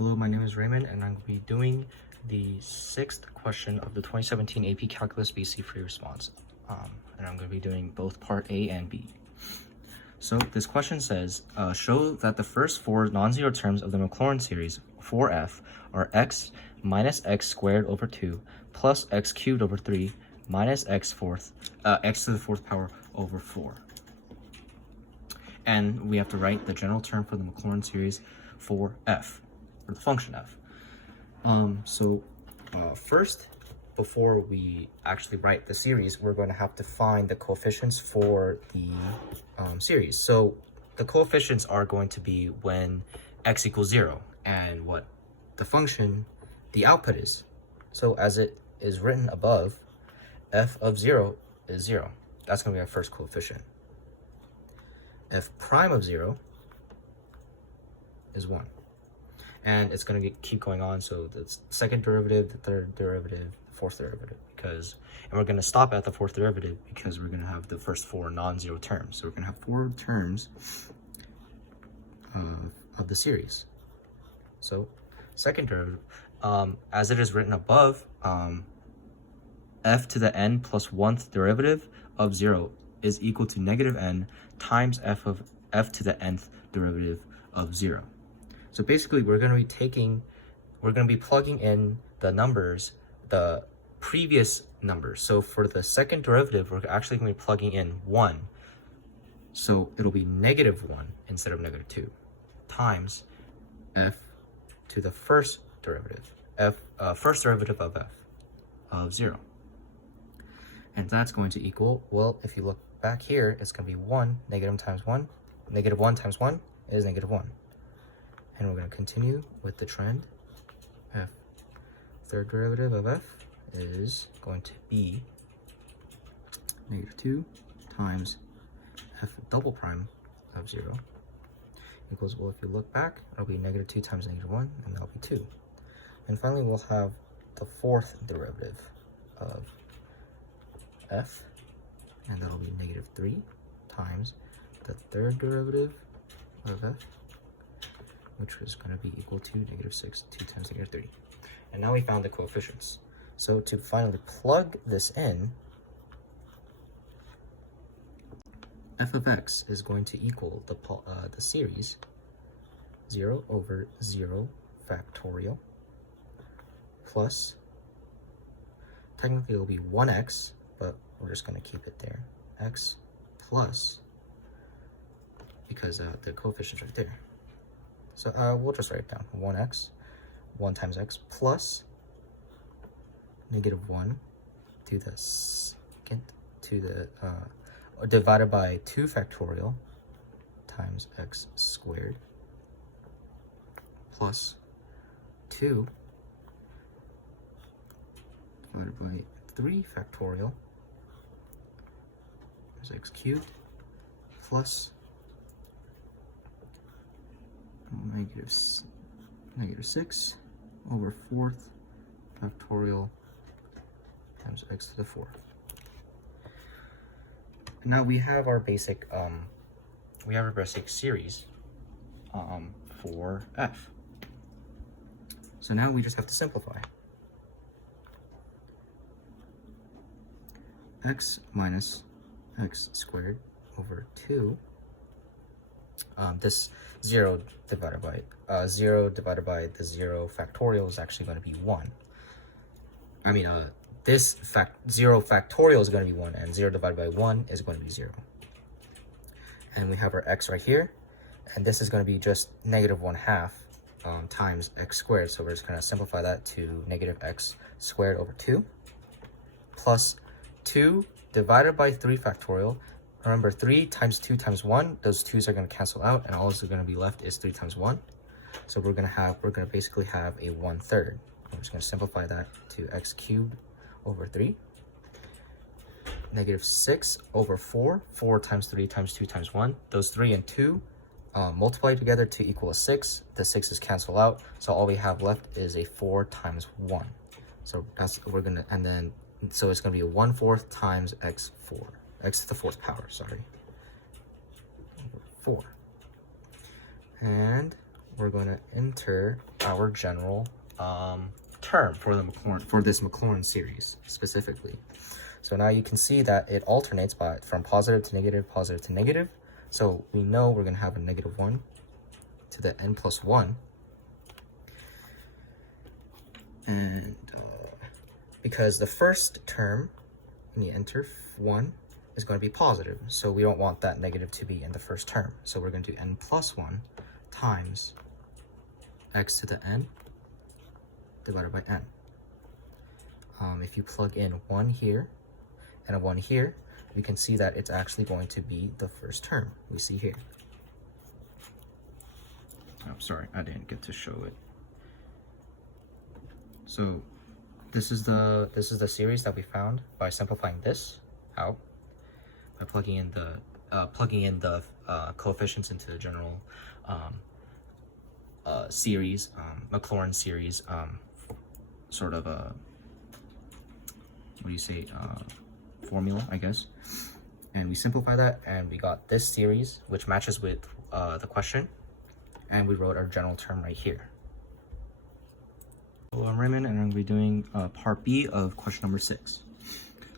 Hello, my name is Raymond, and I'm going to be doing the 6th question of the 2017 AP Calculus BC free response. And I'm going to be doing both part A and B. So this question says, show that the first four non-zero terms of the Maclaurin series, 4f, are x minus x squared over 2 plus x cubed over 3 minus x to the fourth power over 4. And we have to write the general term for the Maclaurin series for f, for the function f. First, before we actually write the series, we're going to have to find the coefficients for the series. So the coefficients are going to be when x equals 0 and what the function, the output is. So as it is written above, f of 0 is 0. That's going to be our first coefficient. F prime of 0 is 1. And it's going to keep going on, so the second derivative, the third derivative, the fourth derivative, and we're going to stop at the fourth derivative because we're going to have the first four non-zero terms. So we're going to have 4 terms of the series. So second derivative, as it is written above, f to the n plus 1th derivative of 0 is equal to negative n times f of f to the nth derivative of 0. So basically, we're going to be plugging in the numbers, the previous numbers. So for the second derivative, we're actually going to be plugging in 1. So it'll be negative 1 instead of negative 2 times f to the first derivative, first derivative of f of 0. And that's going to equal, well, if you look back here, it's going to be 1, negative times 1. Negative 1 times 1 is negative 1. And we're going to continue with the trend. F third derivative of f is going to be negative 2 times f double prime of 0 equals, well, if you look back, it'll be negative 2 times negative 1, and that'll be 2. And finally, we'll have the fourth derivative of f, and that'll be negative 3 times the third derivative of f, which is going to be equal to negative 6, 2 times negative 3. And now we found the coefficients. So to finally plug this in, f of x is going to equal the series 0 over 0 factorial plus, technically it will be 1x, but we're just going to keep it there, x plus, because the coefficient's right there. So we'll just write it down, 1x, 1 times x, plus negative 1 to the second, to the, divided by 2 factorial times x squared, plus 2 divided by 3 factorial times x cubed, plus negative 6 over 4th factorial times x to the 4th. Now we have our basic series for f. So now we just have to simplify. X minus x squared over 2. This 0 divided by the 0 factorial is actually going to be 1. I mean, this 0 factorial is going to be 1, and 0 divided by 1 is going to be 0. And we have our x right here, and this is going to be just negative 1/2 times x squared. So we're just going to simplify that to negative x squared over 2 plus 2 divided by 3 factorial. Remember, 3 times 2 times 1, those 2's are going to cancel out, and all that's going to be left is 3 times 1. So we're going to basically have a 1/3. I'm just going to simplify that to x cubed over 3. Negative 6 over 4. 4 times 3 times 2 times 1. Those 3 and 2 multiply together to equal a 6. The 6's cancel out, so all we have left is a 4 times 1. So so it's going to be a 1/4 times x4. X to the 4th power, sorry. 4. And we're going to enter our general term for this Maclaurin series specifically. So now you can see that it alternates from positive to negative. So we know we're going to have a negative 1 to the n plus 1. And because the first term, when you enter 1, is going to be positive. So we don't want that negative to be in the first term. So we're going to do n plus 1 times x to the n divided by n. If you plug in 1 here and a 1 here, we can see that it's actually going to be the first term we see here. Oh, sorry, I didn't get to show it. So this is the series that we found by simplifying this out by plugging in the coefficients into the general series, Maclaurin series, sort of a formula, I guess. And we simplify that, and we got this series, which matches with the question, and we wrote our general term right here. Hello, I'm Raymond, and I'm going to be doing part B of question number 6.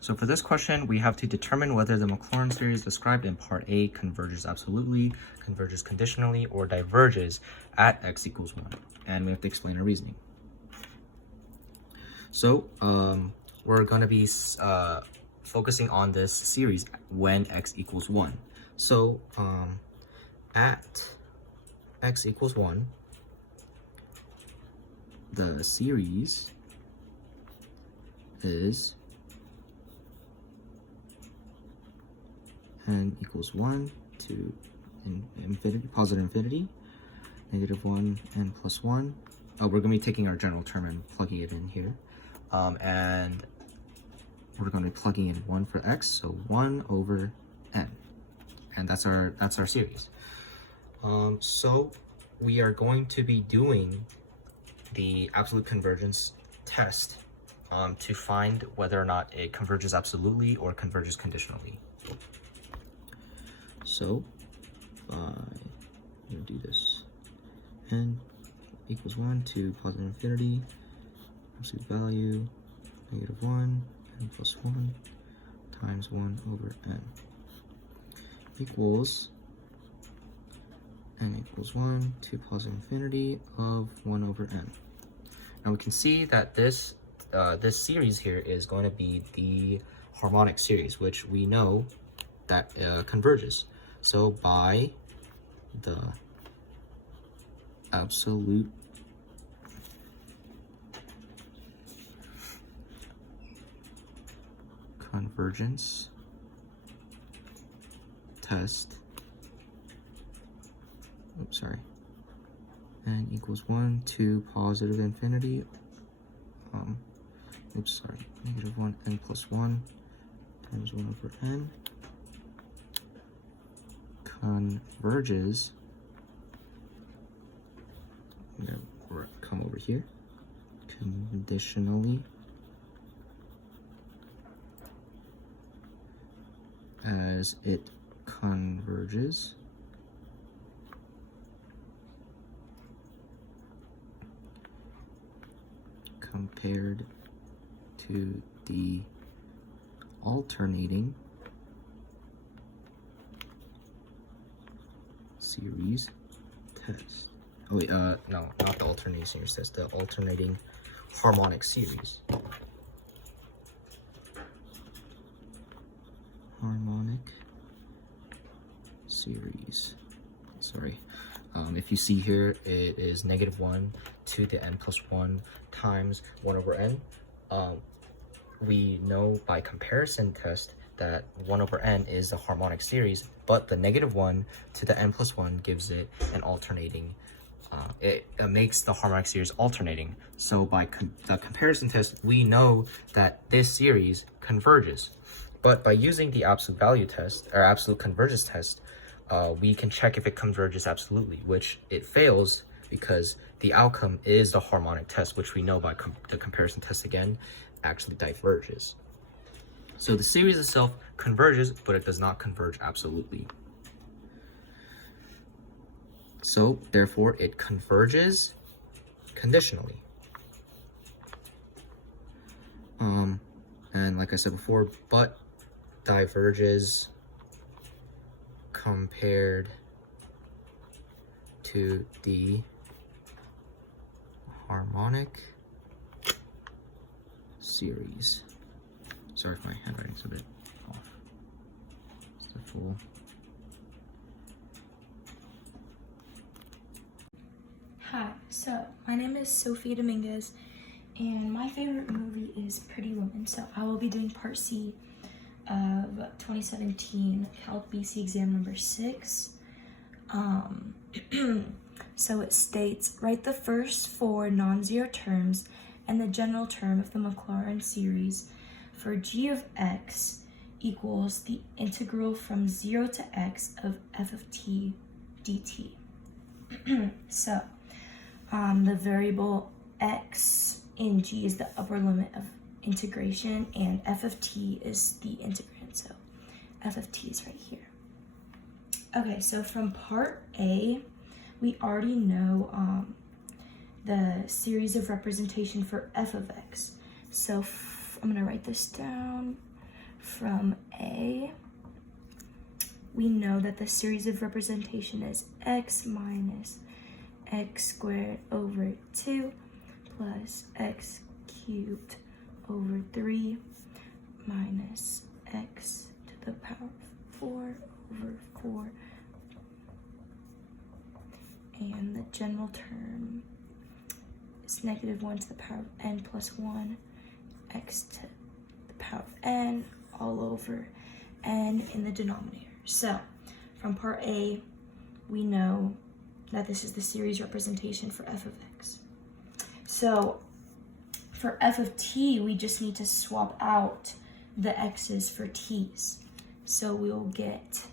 So for this question, we have to determine whether the Maclaurin series described in part A converges absolutely, converges conditionally, or diverges at x equals 1. And we have to explain our reasoning. So we're going to be focusing on this series when x equals 1. So at x equals 1, the series is n equals 1 to infinity, positive infinity, negative 1, n plus 1. We're going to be taking our general term and plugging it in here. And we're going to be plugging in 1 for x, so 1 over n. And that's our series. So we are going to be doing the absolute convergence test to find whether or not it converges absolutely or converges conditionally. So I'm going to do this. N equals 1 to positive infinity, absolute value, negative 1, n plus 1 times 1 over n equals n equals 1 to positive infinity of 1 over n. Now we can see that this series here is going to be the harmonic series, which we know that converges. So by the absolute convergence test, n equals 1 to positive infinity, negative 1 n plus 1 times 1 over n converges. I'm going to come over here, conditionally, as it converges compared to the alternating series test. Oh wait, no, not the alternating series test, the alternating harmonic series. Harmonic series. Sorry. If you see here, it is negative 1 to the n plus 1 times 1 over n. We know by comparison test that 1 over n is the harmonic series, but the negative 1 to the n plus 1 gives it an alternating, it makes the harmonic series alternating. So by the comparison test, we know that this series converges. But by using the absolute value test, or absolute convergence test, we can check if it converges absolutely, which it fails because the outcome is the harmonic test, which we know by the comparison test again, actually diverges. So the series itself converges, but it does not converge absolutely. So therefore it converges conditionally. And like I said before, but diverges compared to the harmonic series. Sorry if my handwriting's a bit off. It's the full. Hi, so my name is Sophia Dominguez, and my favorite movie is Pretty Woman. So I will be doing part C of 2017 Calc BC exam number 6. So it states, write the first 4 non-zero terms and the general term of the Maclaurin series for g of x equals the integral from 0 to x of f of t dt. So the variable x in g is the upper limit of integration, and f of t is the integrand, so f of t is right here. Okay, so from part A, we already know the series of representation for f of x. So I'm going to write this down. From A, we know that the series of representation is x minus x squared over 2 plus x cubed over 3 minus x to the power of 4 over 4. And the general term is negative 1 to the power of n plus 1, x to the power of n all over n in the denominator. So from part A, we know that this is the series representation for f of x. So for f of t, we just need to swap out the x's for t's. So we'll get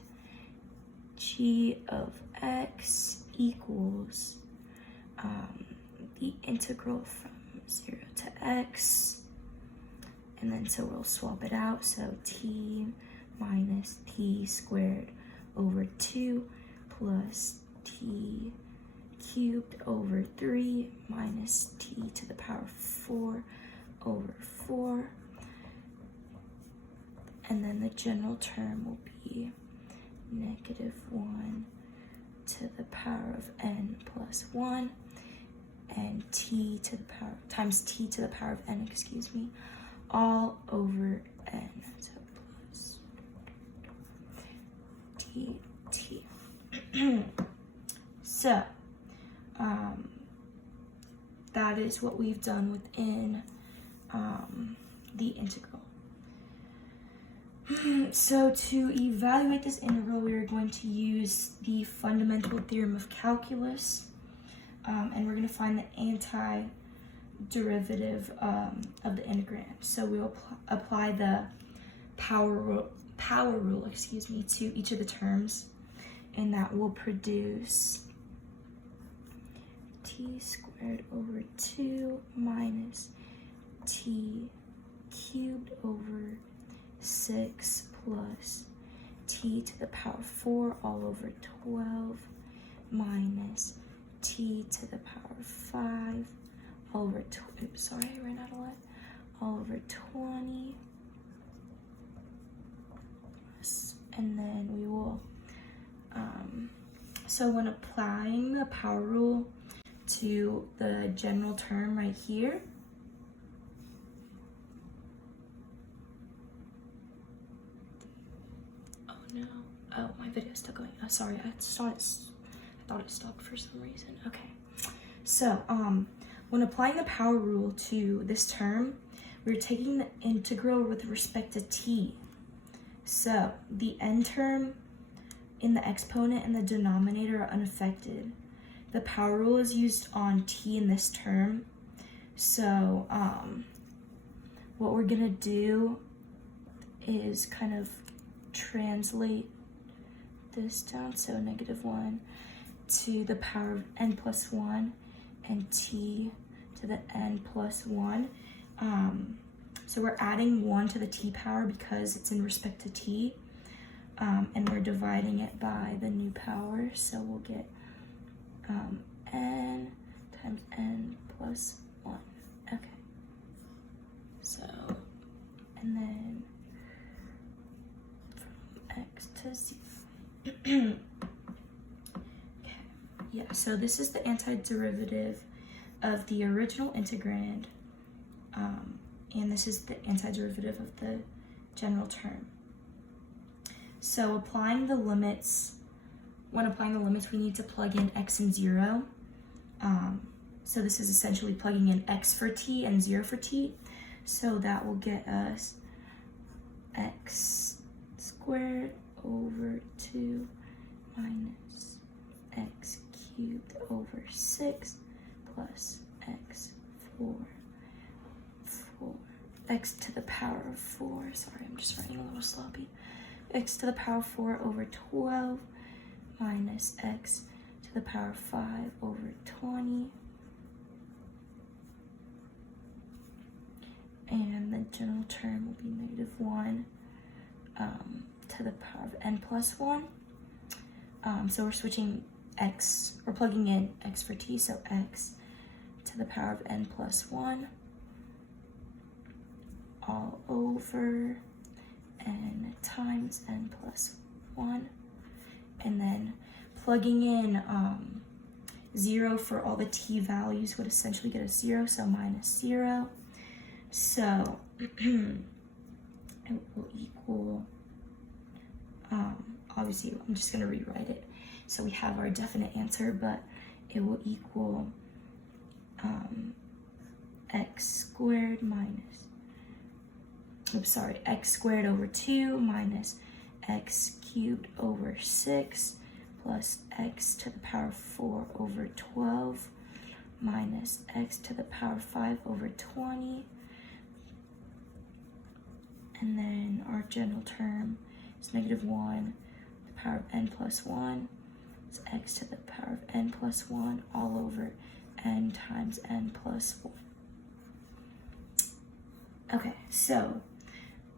g of x equals the integral from 0 to x, and then so we'll swap it out. So t minus t squared over 2 plus t cubed over 3 minus t to the power of 4 over 4. And then the general term will be negative 1 to the power of n plus 1 and t to the power times t to the power of n, all over n. So plus dt. So that is what we've done within the integral. So to evaluate this integral, we are going to use the fundamental theorem of calculus, and we're going to find the antiderivative of the integrand. So we'll apply the power rule, to each of the terms, and that will produce t squared over 2 minus t cubed over 6 plus t to the power 4 all over 12 minus t to the power 5 all over, sorry, I ran out of line, all over 20. And then we will, so when applying the power rule to the general term right here, oh no, oh, my video's still going. Oh, sorry, I thought it stopped for some reason. Okay, so when applying the power rule to this term, we're taking the integral with respect to t. So the n term in the exponent and the denominator are unaffected. The power rule is used on t in this term. So what we're gonna do is kind of translate this down. So negative 1 to the power of n plus 1 and t to the n plus 1. So we're adding 1 to the t power because it's in respect to t, and we're dividing it by the new power. So we'll get n times n plus 1. Okay. So, and then from x to 0. Okay. Yeah, so this is the antiderivative of the original integrand, and this is the antiderivative of the general term. So applying the limits, when applying the limits, we need to plug in x and 0. So this is essentially plugging in x for t and 0 for t. So that will get us x squared over 2 minus x cubed over 6 plus x 4 x to the power of 4. Sorry, I'm just writing a little sloppy. X to the power of 4 over 12 minus x to the power of 5 over 20. And the general term will be -1 to the power of n plus 1. So we're switching x, we're plugging in x for t, so x to the power of n plus 1 all over n times n plus 1. And then plugging in 0 for all the t values would essentially get us 0, so -0. So it will equal, obviously I'm just going to rewrite it. So we have our definite answer, but it will equal x squared minus, x squared over 2 minus x cubed over 6 plus x to the power of 4 over 12 minus x to the power of 5 over 20. And then our general term is -1 to the power of n plus 1. It's x to the power of n plus 1 all over n times n plus 1. Okay, so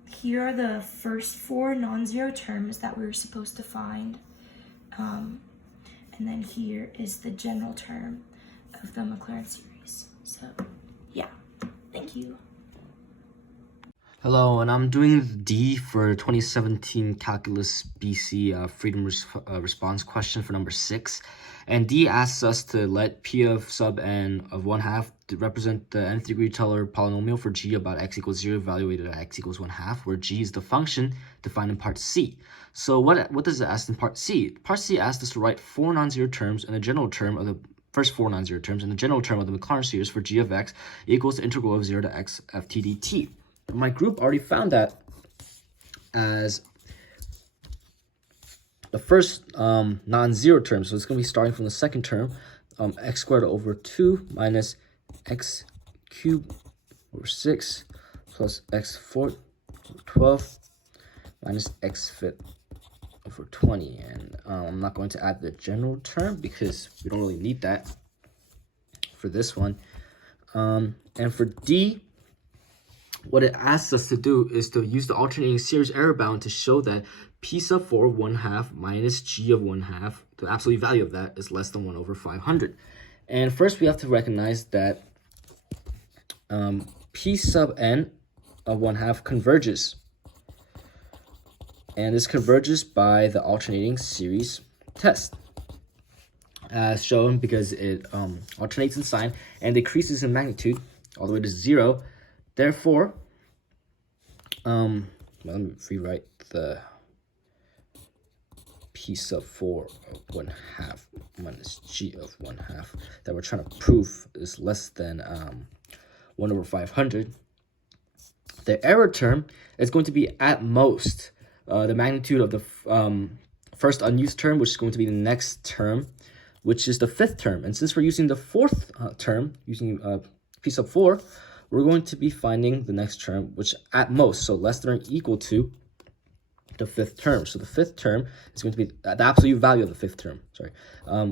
here are the first 4 non-zero terms that we were supposed to find. And then here is the general term of the Maclaurin series. So, yeah, thank you. Hello, and I'm doing D for 2017 Calculus BC Freedom Response question for number 6. And D asks us to let P of sub n of 1/2 to represent the nth degree Teller polynomial for G about x equals 0 evaluated at x equals 1/2, where G is the function defined in part C. So what does it ask in part C? Part C asks us to write 4 non-zero terms and the general term of the first 4 non-zero terms and the general term of the Maclaurin series for G of x equals the integral of 0 to x f t dt. My group already found that as the first non-zero term. So it's going to be starting from the second term, x squared over 2 minus x cubed over 6 plus x fourth over 12 minus x fifth over 20. And I'm not going to add the general term because we don't really need that for this one. And for D, what it asks us to do is to use the alternating series error bound to show that P sub 4 1/2 minus G of 1/2, the absolute value of that is less than 1 over 500. And first we have to recognize that P sub n of 1/2 converges. And this converges by the alternating series test, as shown because it alternates in sign and decreases in magnitude all the way to 0. Therefore, let me rewrite the P sub 4 of 1/2 minus G of 1/2 that we're trying to prove is less than 1 over 500. The error term is going to be at most the magnitude of the first unused term, which is going to be the next term, which is the 5th term. And since we're using the 4th term, using P sub 4, we're going to be finding the next term, which at most, so less than or equal to the 5th term. So the 5th term is going to be, the absolute value of the 5th term,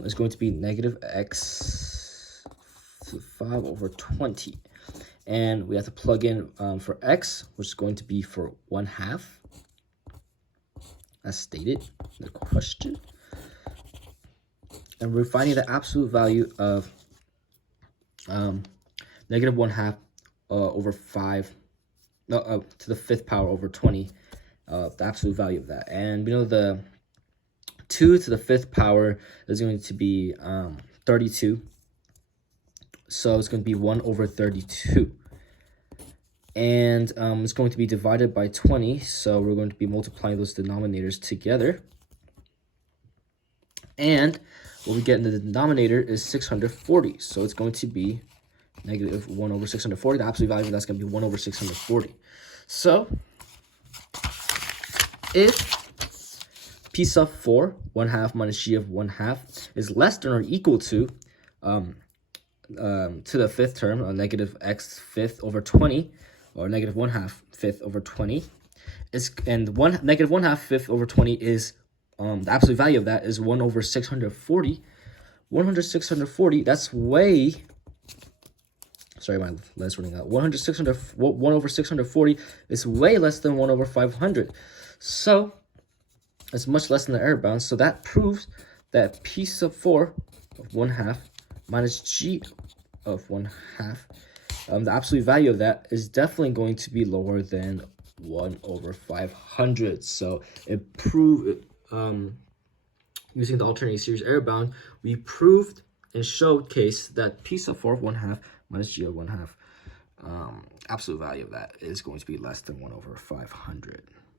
is going to be negative x to 5 over 20. And we have to plug in for x, which is going to be for 1/2, as stated in the question. And we're finding the absolute value of negative 1/2 over 5, to the 5th power over 20, the absolute value of that. And we know the 2 to the 5th power is going to be 32. So it's going to be 1 over 32. And it's going to be divided by 20. So we're going to be multiplying those denominators together. And what we get in the denominator is 640. So it's going to be negative 1 over 640. The absolute value of that's going to be 1 over 640. So if P sub 4, 1/2 minus G of 1/2 is less than or equal to the 5th term, negative x fifth over 20, or negative 1/2 fifth over 20, and negative 1/2 fifth over 20 is the absolute value of that is 1 over 640. 1 over 640, that's way, sorry, my lens running out. 1 over 640 is way less than 1 over 500. So it's much less than the error bound. So that proves that P sub 4 of 1/2 minus G of 1/2, the absolute value of that is definitely going to be lower than 1 over 500. So it proved, using the alternating series error bound, we proved and showcased that P sub 4 of 1/2 minus G of 1/2, absolute value of that is going to be less than 1 over 500.